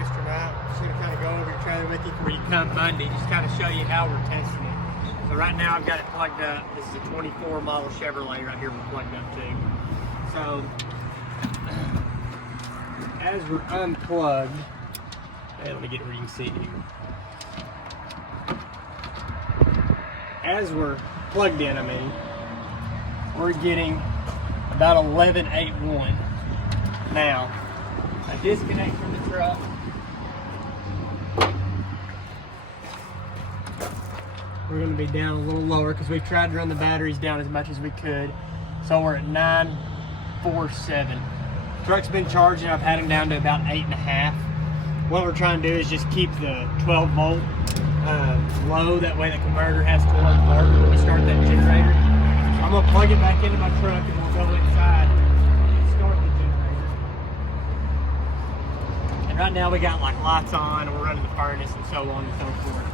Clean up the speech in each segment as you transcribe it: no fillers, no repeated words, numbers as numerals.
Mr. Knight. Just gonna kind of go over your trailer with you when you come Monday, just kind of show you how we're testing it. So right now I've got it plugged up. This is a 24 model Chevrolet right here we're plugged up to. So as we're unplugged, hey, let me get it where you can see it here. As we're plugged in, we're getting about 11.81. Now, I disconnect from the truck. We're going to be down a little lower because we've tried to run the batteries down as much as we could. So we're at 947. Truck's been charging. I've had them down to about 8.5. What we're trying to do is just keep the 12 volt low. That way the converter has to work when we start that generator. I'm going to plug it back into my truck and we'll go inside and start the generator. And right now we got like lights on and we're running the furnace and so on and so forth.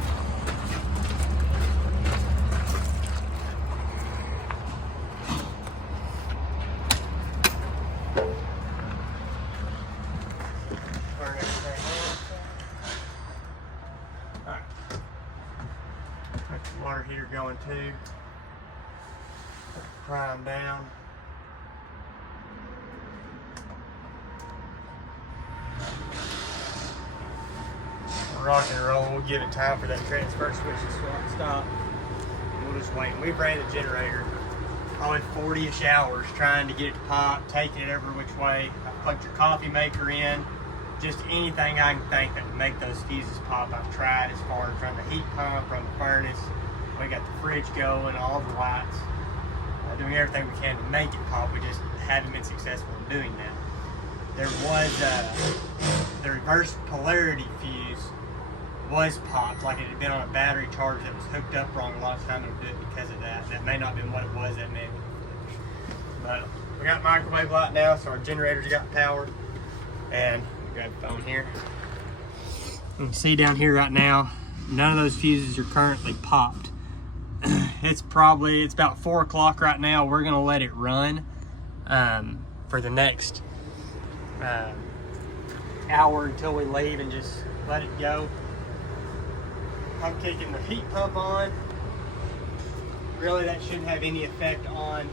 Water heater going too. Prime down. Rock and roll. We'll give it time for that transfer switch to stop. We'll just wait. We've ran the generator probably 40-ish hours trying to get it to pop, taking it every which way. I plugged your coffee maker in. Just anything I can think that would make those fuses pop, I've tried, as far as from the heat pump, from the furnace. We got the fridge going, all the lights, doing everything we can to make it pop. We just haven't been successful in doing that. There was the reverse polarity fuse was popped, like it had been on a battery charge that was hooked up wrong. A lot of time it would do it because of that. That may not have been what it was, that may have been. But we got microwave light now, so our generator's got power. And grab the phone here. You can see down here right now, none of those fuses are currently popped. It's about 4 o'clock right now. We're gonna let it run for the next hour until we leave and just let it go. I'm kicking the heat pump on. Really, that shouldn't have any effect on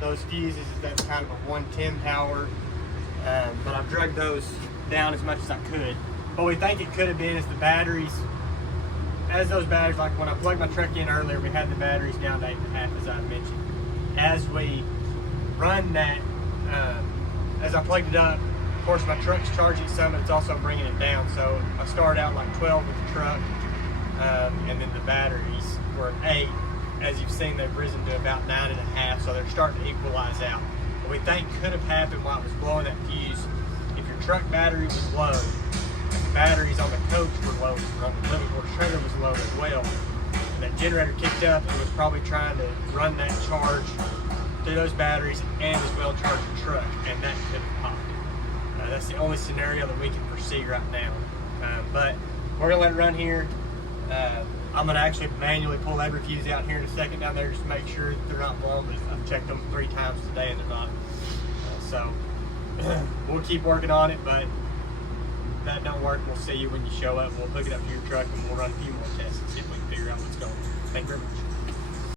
those fuses. That's kind of a 110 power, but I've drugged those down as much as I could. What we think it could have been is the batteries. As those batteries, like when I plugged my truck in earlier, we had the batteries down to 8.5, as I mentioned. As we run that, as I plugged it up, of course my truck's charging some, but it's also bringing it down. So I started out like 12 with the truck, and then the batteries were at 8. As you've seen, they've risen to about 9.5, so they're starting to equalize out. What we think could have happened while it was blowing that fuse, if your truck battery was low, the batteries on the coach were low, on the living quarters trailer was low as well. And that generator kicked up and was probably trying to run that charge through those batteries and as well charge the truck, and that could have popped. That's the only scenario that we can foresee right now. But we're gonna let it run here. I'm gonna actually manually pull every fuse out here in a second down there just to make sure that they're not blown, but I've checked them 3 times today and they're not. So we'll keep working on it, but if that don't work, we'll see you when you show up. We'll hook it up to your truck and we'll run a few more tests and see if we can figure out what's going on. Thank you very much.